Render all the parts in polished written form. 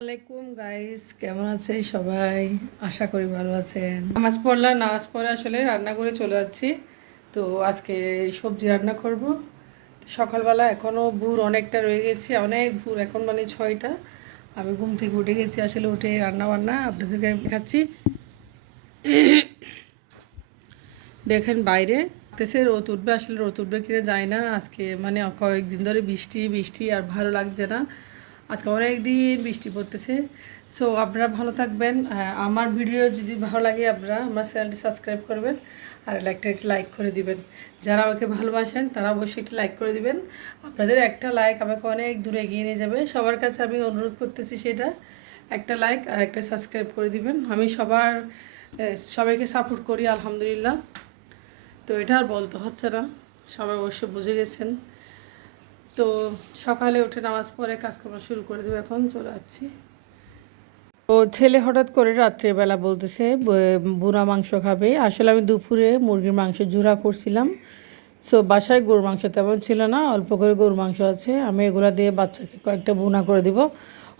আসসালামাইকুম গাইস, কেমন আছেন সবাই? আশা করি ভালো আছেন। নামাজ পড়লাম, নামাজ পড়ে আসলে রান্না করে চলে যাচ্ছি। তো আজকে সবজি রান্না করব। সকালবেলা এখনও ভোর অনেকটা রয়ে গেছে, অনেক ভোর, এখন মানে 6টা। আমি ঘুম থেকে উঠে গেছি, আসলে উঠে রান্না বান্না আপনাদেরকে দেখাচ্ছি। দেখেন বাইরে দেশে রোদ উঠবে, আসলে রোদ উঠবে কিনা যায় না। আজকে মানে কয়েকদিন ধরে বৃষ্টি বৃষ্টি আর ভালো লাগছে না। আজকে অনেক দিন বৃষ্টি পড়তেছে। সো আপনারা ভালো থাকবেন। আমার ভিডিও যদি ভালো লাগে আপনারা আমার চ্যানেলটি সাবস্ক্রাইব করবেন আর একটা লাইক করে দিবেন। যারা আমাকে ভালোবাসেন তারা অবশ্যই একটি লাইক করে দিবেন। আপনাদের একটা লাইক আমাকে অনেক দূরে এগিয়ে নিয়ে যাবে। সবার কাছে আমি অনুরোধ করতেছি, সেটা একটা লাইক আর একটা সাবস্ক্রাইব করে দিবেন। আমি সবাইকে সাপোর্ট করি আলহামদুলিল্লাহ। তো এটা আর বলতে হচ্ছে না, সবাই অবশ্য বুঝে গেছেন। তো সকালে উঠে নামাজ পড়ে কাজকর্ম শুরু করে দেবো, এখন চলে যাচ্ছি। তো ছেলে হঠাৎ করে রাত্রেবেলা বলতেছে বুনা মাংস খাবে। আসলে আমি দুপুরে মুরগির মাংস জুড়া করছিলাম। সো বাসায় গরুর মাংস তেমন ছিল না, অল্প করে গরুর মাংস আছে, আমি এগুলো দিয়ে বাচ্চাকে কয়েকটা বুনা করে দিব।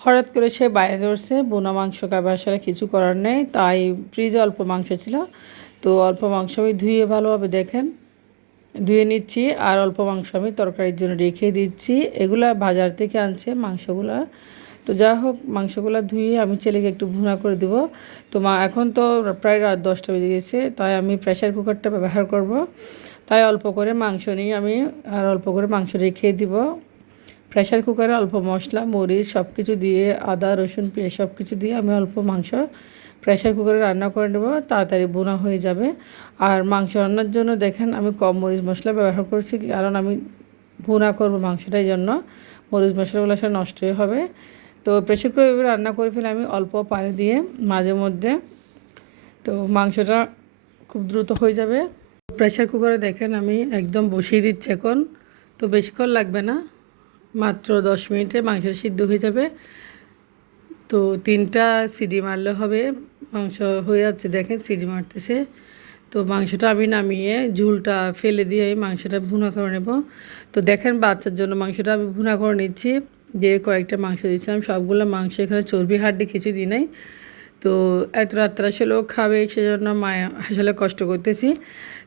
হঠাৎ করে সে বাইরে ধরছে বুনা মাংস খাবে, আসলে কিছু করার নেই। তাই ফ্রিজে অল্প মাংস ছিল, তো অল্প মাংস আমি ধুয়ে ভালোভাবে দেখেন ধুয়ে নিচ্ছি, আর অল্প মাংস আমি তরকারির জন্য রেখে দিচ্ছি। এগুলা বাজার থেকে আনছে মাংসগুলা। তো যা হোক, মাংসগুলো ধুয়ে আমি ছেলেকে একটু ভুনা করে দেবো। তো এখন তো প্রায় রাত 10টা বেজে গেছে, তাই আমি প্রেশার কুকারটা ব্যবহার করব। তাই অল্প করে মাংস নিয়ে আমি আর অল্প করে মাংস রেখে দিব। প্রেশার কুকারে অল্প মশলা মরিচ সব কিছু দিয়ে, আদা রসুন পেঁয়াজ সব কিছু দিয়ে আমি অল্প মাংস প্রেশার কুকারে রান্না করে নেব, তাড়াতাড়ি বোনা হয়ে যাবে। আর মাংস রান্নার জন্য দেখেন আমি কম মরিচ মশলা ব্যবহার করছি, কারণ আমি ভুনা করব মাংসটার জন্য। মরিচ মশলাগুলো সব নষ্টই হবে। তো প্রেশার কুকারে রান্না করে ফেলে আমি অল্প পানি দিয়ে মাঝে মধ্যে, তো মাংসটা খুব দ্রুত হয়ে যাবে। প্রেশার কুকারে দেখেন আমি একদম বসিয়ে দিচ্ছি এখন। তো বেশিক্ষণ লাগবে না, মাত্র 10 মিনিটে মাংসটা সিদ্ধ হয়ে যাবে। তো 3টা সিটি মারলে হবে। মাংস হয়ে যাচ্ছে, দেখেন সিটি মারতেছে। তো মাংসটা আমি নামিয়ে ঝুলটা ফেলে দিয়ে মাংসটা ভুনা করে নেব। তো দেখেন বাচ্চার জন্য মাংসটা আমি ভুনা করে নিচ্ছি। দিয়ে কয়েকটা মাংস দিয়েছিলাম, সবগুলো মাংস, এখানে চর্বি হাড্ডি কিছু দিই নাই। তো এত রাত্রে আসলেও খাবে, সেজন্য মায়া আসলে কষ্ট করতেছি।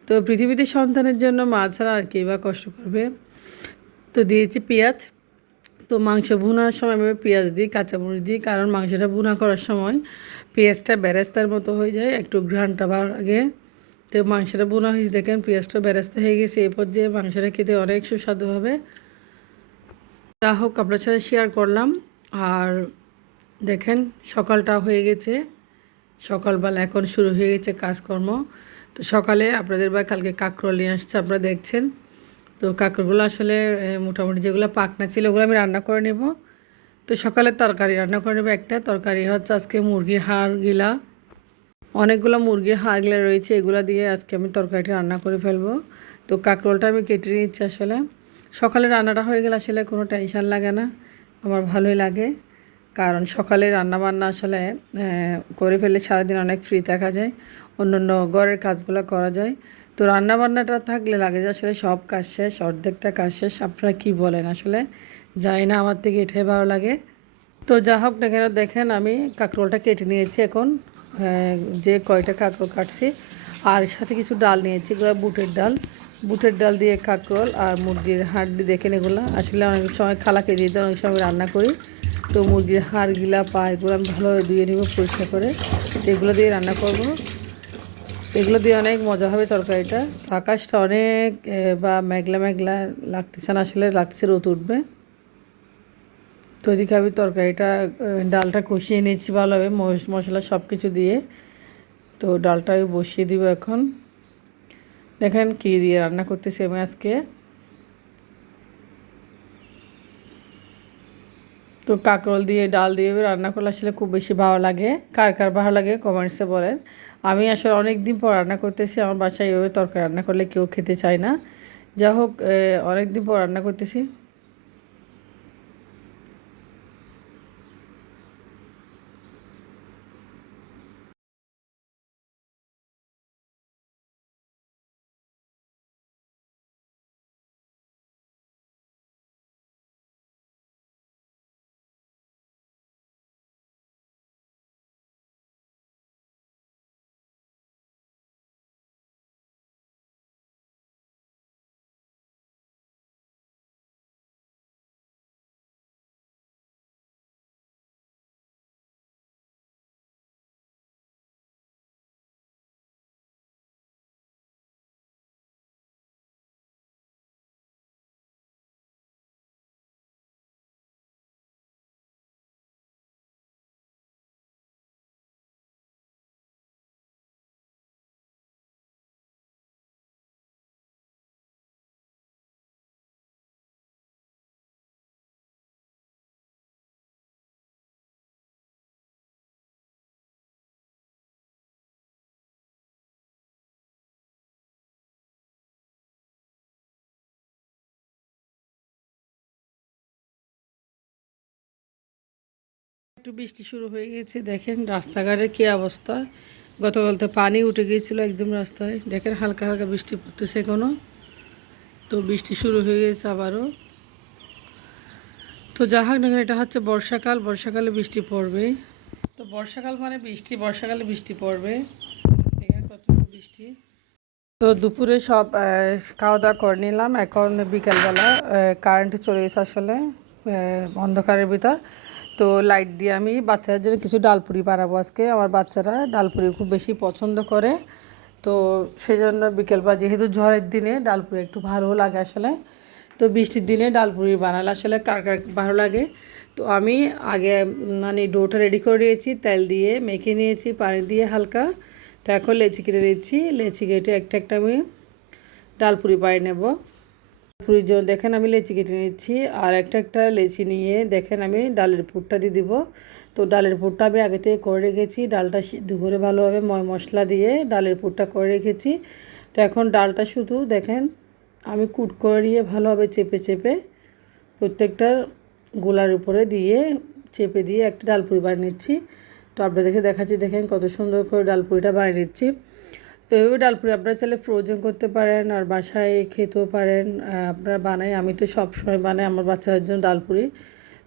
তো পৃথিবীতে সন্তানের জন্য মা ছাড়া আর কে বা কষ্ট করবে। তো দিয়েছি পেঁয়াজ। তো মাংস ভুনার সময় আমি পেঁয়াজ দিই, কাঁচামরিচ দিই, কারণ মাংসটা ভুনা করার সময় পেঁয়াজটা বেরেস্তার মতো হয়ে যায়, একটু ঘ্রাণটা ভালো লাগে। তো মাংসটা ভুনা হয়েছে, দেখেন পেঁয়াজটা বেরেস্তা হয়ে গেছে। এরপর যে মাংসটা খেতে অনেক সুস্বাদু হবে। যা হোক, আপনার সাথে শেয়ার করলাম। আর দেখেন সকালটা হয়ে গেছে, সকালবেলা এখন শুরু হয়ে গেছে কাজকর্ম। তো সকালে আপনাদের ভাই কালকে কাঁকরোল নিয়ে আসছে, আপনারা দেখছেন। তো কাঁকরোলগুলো আসলে মোটামুটি যেগুলো পাকনা ছিল ওগুলো আমি রান্না করে নেব। তো সকালে তরকারি রান্না করে নেবো। একটা তরকারি হচ্ছে আজকে মুরগির হাড়গুলা, অনেকগুলো মুরগির হাড়গুলা রয়েছে, এগুলো দিয়ে আজকে আমি তরকারিটা রান্না করে ফেলবো। তো কাঁকরোলটা আমি কেটে নিচ্ছি। আসলে সকালে রান্নাটা হয়ে গেলে আসলে কোনো টেনশান লাগে না, আমার ভালোই লাগে। কারণ সকালে রান্নাবান্না আসলে করে ফেললে সারাদিন অনেক ফ্রি থাকা যায়, অন্য ঘরের কাজগুলো করা যায়। তো রান্নাবান্নাটা থাকলে লাগে যে আসলে সব কাজ শেষ, অর্ধেকটা কাজ শেষ। আপনারা কী বলেন? আসলে যাই না, আমার থেকে এটাই ভালো লাগে। তো যা হোক না কেন, দেখেন আমি কাঁকরোলটা কেটে নিয়েছি এখন। যে কয়টা কাঁকরোল কাটছি, আর সাথে কিছু ডাল নিয়েছি, এগুলো বুটের ডাল দিয়ে কাঁকরোল আর মুরগির হাড়, দেখেন এগুলো আসলে অনেক সময় খালাকে দিয়ে অনেক সময় রান্না করি। তো মুরগির হাড়গুলা পা এগুলো আমি ভালোভাবে ধুয়ে নেব পরিষ্কার করে, তো এগুলো দিয়ে রান্না করব। এগুলো দিয়ে অনেক মজা হবে তরকারিটা। আকাশটা অনেক বা মেঘলা মেঘলা লাগতেছে না, আসলে লাগছে রোদ উঠবে। তো এদিকে আমি তরকারিটা ডালটা কষিয়ে নিয়েছি ভালোভাবে মরিচ মশলা সব কিছু দিয়ে। তো ডালটা আমি বসিয়ে দিব এখন। দেখেন কী দিয়ে রান্না করতেছি আমি আজকে। তো কাঁকরোল দিয়ে ডাল দিয়ে রান্না করলে আসলে খুব বেশি ভালো লাগে। কার কার ভালো লাগে কমেন্টসে বলেন। আমি আসলে অনেক দিন পর রান্না করতেছি, আমার বাসায় এইভাবে তরকারি রান্না করলে কেউ খেতে চায় না। যা হোক, অনেক দিন পর রান্না করতেছি। একটু বৃষ্টি শুরু হয়ে গেছে। দেখেন রাস্তাঘাটের কী অবস্থা, গতকাল তো পানি উঠে গিয়েছিলো একদম রাস্তায়। দেখেন হালকা হালকা বৃষ্টি পড়তেছে এখনও, তো বৃষ্টি শুরু হয়ে গেছে আবারও। তো যা হোক না, এটা হচ্ছে বর্ষাকাল, বর্ষাকালে বৃষ্টি পড়বে। তো বর্ষাকাল মানে বৃষ্টি, বর্ষাকালে বৃষ্টি পড়বে। দেখেন কতটুকু বৃষ্টি। তো দুপুরে সব খাওয়া দাওয়া করে নিলাম। এখন বিকালবেলা কারেন্ট চলে গেছে আসলে অন্ধকারের ভিতর। তো লাইট দিয়ে আমি বাচ্চাদের জন্য কিছু ডালপুরি বানাবো আজকে। আমার বাচ্চারা ডালপুরি খুব বেশি পছন্দ করে, তো সেজন্য বিকেলবেলা, যেহেতু ঝড়ের দিনে ডালপুরি একটু ভালো লাগে আসলে। তো বৃষ্টির দিনে ডালপুরি বানালে আসলে কার কার ভালো লাগে। তো আমি আগে মানে ডোটা রেডি করে নিয়েছি, তেল দিয়ে মেখে নিয়েছি পানি দিয়ে হালকা। তো এখন লেচি কেটে নিচ্ছি, লেচি কেটে একটা একটা আমি ডালপুরি বানিয়ে নেব। পুরির জন্য দেখেন আমি লেচি কেটে নিচ্ছি, আর একটা একটা লেচি নিয়ে দেখেন আমি ডালের পুরটা দিয়ে দিব। তো ডালের পুরটা আমি আগে থেকে করে রেখেছি, ডালটা সিদ্ধ করে ভালোভাবে মশলা দিয়ে ডালের পুরটা করে রেখেছি। তো এখন ডালটা শুধু দেখেন আমি কুট করে নিয়ে ভালোভাবে চেপে চেপে প্রত্যেকটা গোলার উপরে দিয়ে চেপে দিয়ে একটা ডালপুরি বানিয়ে নিচ্ছি। তো আপনাদেরকে দেখাচ্ছি, দেখেন কত সুন্দর করে ডালপুরিটা বানিয়ে নিচ্ছি। তো এইভাবে ডালপুরি আপনারা চাইলে ফ্রোজেন করতে পারেন, আর বাসায় খেতেও পারেন। আপনারা বানাই, আমি তো সব সময় বানাই আমার বাচ্চাদের জন্য ডালপুরি।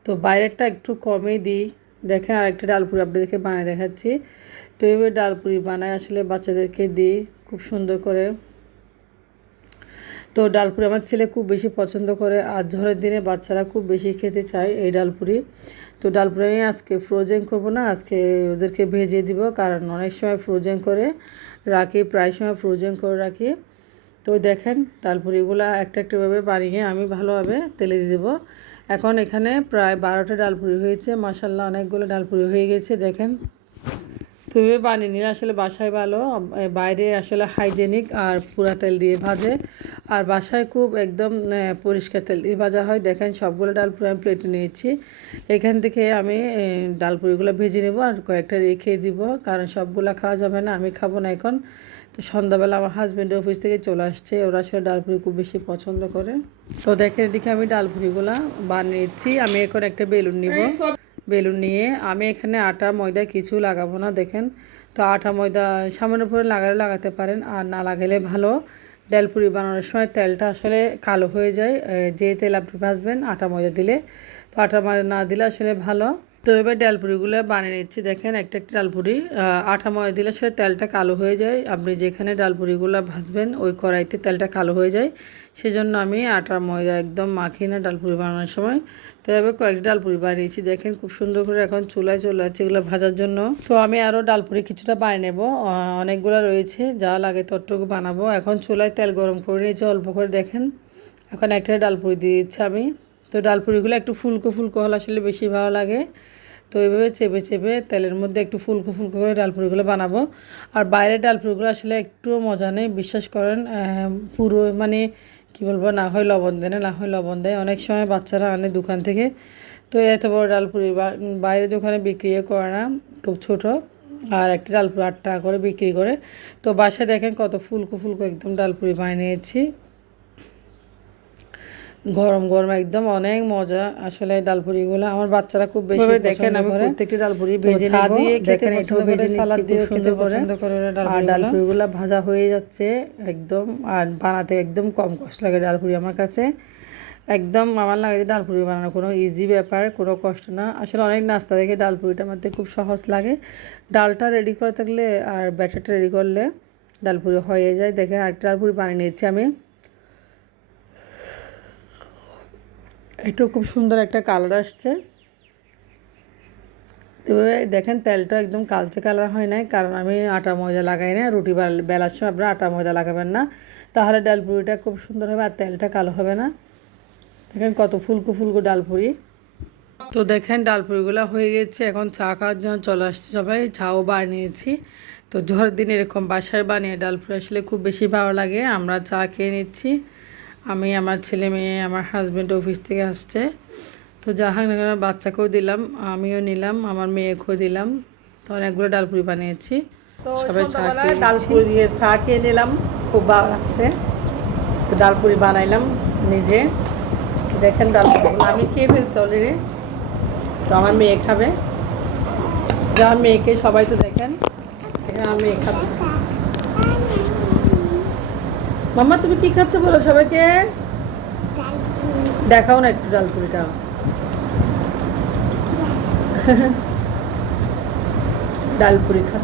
তো বাইরেরটা একটু কমই দিই। দেখেন আরেকটা ডালপুরি আপনাদেরকে বানিয়ে দেখাচ্ছি। তো এইভাবে ডালপুরি বানাই আসলে বাচ্চাদেরকে দিই খুব সুন্দর করে। তো ডালপুরি আমার ছেলে খুব বেশি পছন্দ করে, আর ঝড়ের দিনে বাচ্চারা খুব বেশি খেতে চায় এই ডালপুরি। তো ডালপুরি আমি আজকে ফ্রোজেন করব না, আজকে ওদেরকে ভেজে দিব, কারণ অনেক সময় ফ্রোজেন করে রাখি, প্রায় সময় ফ্রোজেন করে রাখি। তো দেখেন ডালপুরিগুলো একটা একটাভাবে বানিয়ে আমি ভালোভাবে তেলে দিয়ে দেবো। এখন এখানে প্রায় 12টা ডালপুরি হয়েছে, মাশাআল্লাহ অনেকগুলো ডালপুরি হয়ে গেছে। দেখেন তো এভাবে বানিয়ে নিলে আসলে বাসায় ভালো, বাইরে আসলে হাইজেনিক আর পুরা তেল দিয়ে ভাজে, আর বাসায় খুব একদম পরিষ্কার তেল দিয়ে ভাজা হয়। দেখেন সবগুলো ডালপুরি আমি প্লেটে নিয়েছি। এখান থেকে আমি ডালপুরিগুলো ভেজে নেব, আর কয়েকটা রেখে দিব, কারণ সবগুলো খাওয়া যাবে না, আমি খাবো না এখন। তো সন্ধ্যাবেলা আমার হাজব্যান্ডের অফিস থেকে চলে আসছে, ওরা আসলে ডালপুরি খুব বেশি পছন্দ করে। তো দেখেন এদিকে আমি ডালপুরিগুলো বানিয়ে নিচ্ছি। আমি এখন একটা বেলুন নিব, বেলুন নিয়ে আমি এখানে আটা ময়দা কিছু লাগাবো না। দেখেন তো আটা ময়দা সামান্য করে লাগালে লাগাতে পারেন, আর না লাগালে ভালো। ডালপুরি বানানোর সময় তেলটা আসলে কালো হয়ে যায়, যে তেল আপনি ভাজবেন আটা ময়দা দিলে। তো আটা ময়দা না দিলে আসলে ভালো। তো এবার ডালপুরিগুলো বানিয়ে নিচ্ছি। দেখেন একটা একটা ডালপুরি আটা ময়দা দিলে আসলে তেলটা কালো হয়ে যায়। আপনি যেখানে ডালপুরিগুলো ভাজবেন ওই কড়াইতে তেলটা কালো হয়ে যায়, সেজন্য আমি আটা ময়দা একদম মাখি না ডালপুরি বানানোর সময়। তো এবার কয়েকটা ডালপুরি বানিয়েছি, দেখেন খুব সুন্দর করে এখন চুলায় চলে যাচ্ছে এগুলো ভাজার জন্য। তো আমি আরও ডালপুরি কিছুটা বানিয়ে নেব, অনেকগুলো রয়েছে, যা লাগে ততটুকু বানাবো। এখন চুলায় তেল গরম করে নিয়েছি অল্প করে। দেখেন এখন একটা ডালপুরি দিয়ে দিচ্ছি আমি। তো ডালপুরিগুলো একটু ফুলকো ফুলকো হলে আসলে বেশি ভালো লাগে। তো এইভাবে চেপে চেপে তেলের মধ্যে একটু ফুলকো ফুলকো করে ডালপুরিগুলো বানাবো। আর বাইরের ডালপুরিগুলো আসলে একটুও মজা নেই, বিশ্বাস করেন। পুরো মানে কী বলবো, না হয় লবণ দেয়, না হয় লবণ দেয়। অনেক সময় বাচ্চারা আনে দোকান থেকে, তো এত বড় ডালপুরি বাইরের দোকানে বিক্রি করে না, খুব ছোট। আর একটা ডালপুরি 8 টাকা করে বিক্রি করে। তো বাসায় দেখেন কত ফুলকো ফুলকো একদম ডালপুরি বানিয়েছি, গরম গরম একদম অনেক মজা আসলে ডালপুরিগুলো। আমার বাচ্চারা খুব বেশি দেখেন আমি প্রত্যেকটি ডালপুরি ভেজে নেব, দিয়ে দেখেন একটু ভেজে সালাদ দিয়ে খেতে পছন্দ করে। আর ডালপুরিগুলো ভাজা হয়ে যাচ্ছে একদম, আর বানাতে একদম কম কষ্ট লাগে ডালপুরি আমার কাছে। একদম আমার লাগে যে ডালপুরি বানানো কোনো ইজি ব্যাপার, কোনো কষ্ট না আসলে। অনেক নাস্তা দেখে ডালপুরিটা আমাদের খুব সহজ লাগে। ডালটা রেডি করে থাকলে আর ব্যাটারটা রেডি করলে ডালপুরি হয়ে যায়। দেখেন আরেকটা ডালপুরি বানিয়ে নিয়েছি আমি, একটু খুব সুন্দর একটা কালার আসছে। তবে দেখেন তেলটা একদম কালচে কালার হয় নাই, কারণ আমি আটা ময়দা লাগাই না। রুটি বেলার সময় আপনারা আটা ময়দা লাগাবেন না, তাহলে ডালপুরিটা খুব সুন্দর হবে আর তেলটা কালো হবে না। দেখেন কত ফুলকো ফুলকো ডালপুরি। তো দেখেন ডালপুরিগুলো হয়ে গেছে, এখন চা খাওয়ার জন্য চলে আসছে সবাই, চাও বানিয়েছি। তো ঝড়ের দিন এরকম বাসায় বানিয়ে ডালপুরি আসলে খুব বেশি ভালো লাগে। আমরা চা খেয়ে নিচ্ছি, আমি, আমার ছেলে মেয়ে, আমার হাজব্যান্ড অফিস থেকে আসছে। তো জাহাঙ্গীর বাচ্চাকেও দিলাম, আমিও নিলাম, আমার মেয়েকেও দিলাম। তো অনেকগুলো ডালপুরি বানিয়েছি, সবাই চা খেয়ে ডালপুরি দিয়ে চা খেয়ে নিলাম, খুব ভালো লাগছে। তো ডালপুরি বানাইলাম নিজে। দেখেন ডালপুরিগুলো আমি খেয়ে ফেলছি অলরেডি, তো আমার মেয়ে খাবে। যা মেয়েকে সবাই তো দেখেন, এখানে আমার মেয়ে খাচ্ছে। মাম্মা তুমি কি খাচ্ছ বলো সবাইকে, দেখাও না একটু ডালপুরিটা। ডালপুরি খা।